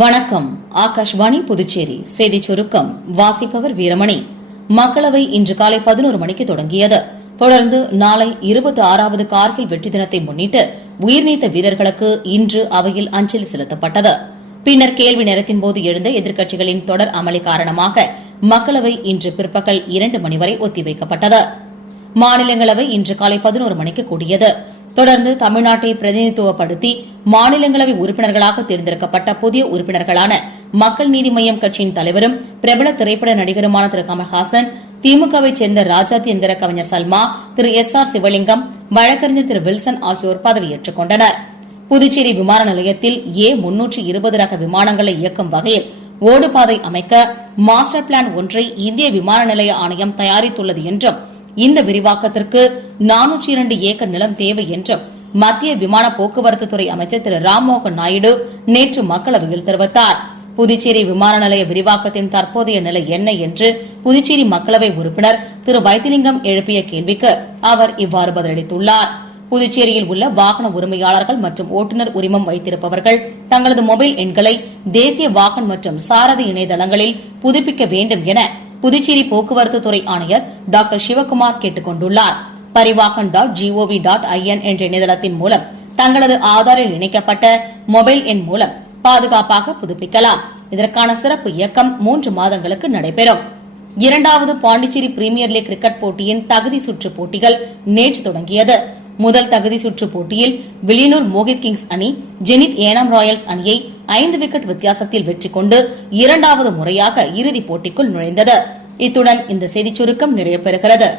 வணக்கம். ஆகாஷ்வாணி புதுச்சேரி செய்திச் சுருக்கம் வாசிப்பவர் வீரமணி. மக்களவை இன்று காலை 11 மணிக்கு தொடங்கியது. தொடர்ந்து நாளை 26வது கார்கில் வெற்றி தினத்தை முன்னிட்டு உயிர்நீத்த வீரர்களுக்கு இன்று அவையில் அஞ்சலி செலுத்தப்பட்டது. பின்னர் கேள்வி நேரத்தின்போது எழுந்த எதிர்க்கட்சிகளின் தொடர் அமளி காரணமாக மக்களவை இன்று பிற்பகல் 2 மணி வரை ஒத்திவைக்கப்பட்டது. மாநிலங்களவை இன்று காலை 11 மணிக்கு கூடியது. தொடர்ந்து தமிழ்நாட்டை பிரதிநிதித்துவப்படுத்தி மாநிலங்களவை உறுப்பினர்களாக தேர்ந்தெடுக்கப்பட்ட புதிய உறுப்பினர்களான மக்கள் நீதி மய்யம் கட்சியின் தலைவரும் பிரபல திரைப்பட நடிகருமான திரு கமல்ஹாசன், திமுகவைச் சேர்ந்த ராஜாத்தி என்கிற கவிஞர் சல்மா, திரு SR சிவலிங்கம், வழக்கறிஞர் திரு வில்சன் ஆகியோர் பதவியேற்றுக் கொண்டனர். புதுச்சேரி விமான நிலையத்தில் A320 ரக விமானங்களை இயக்கும் வகையில் ஓடுபாதை அமைக்க மாஸ்டர் பிளான் ஒன்றை இந்திய விமான நிலைய ஆணையம் தயாரித்துள்ளது என்றும், இந்த விரிவாக்கத்திற்கு 402 ஏக்கர் நிலம் தேவை என்றும் மத்திய விமான போக்குவரத்து துறை அமைச்சர் திரு ராம்மோகன் நாயுடு நேற்று மக்களவையில் தெரிவித்தார். புதுச்சேரி விமான நிலைய விரிவாக்கத்தின் தற்போதைய நிலை என்ன என்று புதுச்சேரி மக்களவை உறுப்பினர் திரு வைத்திலிங்கம் எழுப்பிய கேள்விக்கு அவர் இவ்வாறு பதிலளித்துள்ளார். புதுச்சேரியில் உள்ள வாகன உரிமையாளர்கள் மற்றும் ஓட்டுநர் உரிமம் வைத்திருப்பவர்கள் தங்களது மொபைல் எண்களை தேசிய வாகன் மற்றும் சாரதி இணையதளங்களில் புதுப்பிக்க வேண்டும் என புதுச்சேரி போக்குவரத்து துறை ஆணையர் டாக்டர் சிவக்குமார் கேட்டுக் கொண்டுள்ளார். parivahan.gov.in என்ற இணையதளத்தின் மூலம் தங்களது ஆதாரில் இணைக்கப்பட்ட மொபைல் எண் மூலம் பாதுகாப்பாக புதுப்பிக்கலாம். இதற்கான சிறப்பு இயக்கம் 3 மாதங்களுக்கு நடைபெறும். 2வது பாண்டிச்சேரி பிரீமியர் லீக் கிரிக்கெட் போட்டியின் தகுதி சுற்று போட்டிகள் நேற்று தொடங்கியது. முதல் தகுதி சுற்று போட்டியில் வில்லியனூர் மோகித் கிங்ஸ் அணி ஜெனித் ஏனாம் ராயல்ஸ் அணியை 5 விக்கெட் வித்தியாசத்தில் வெற்றி கொண்டு 2வது முறையாக இறுதிப் போட்டிக்குள் நுழைந்தது. இத்துடன் இந்த செய்திச் சுருக்கம் நிறைவு பெறுகிறது.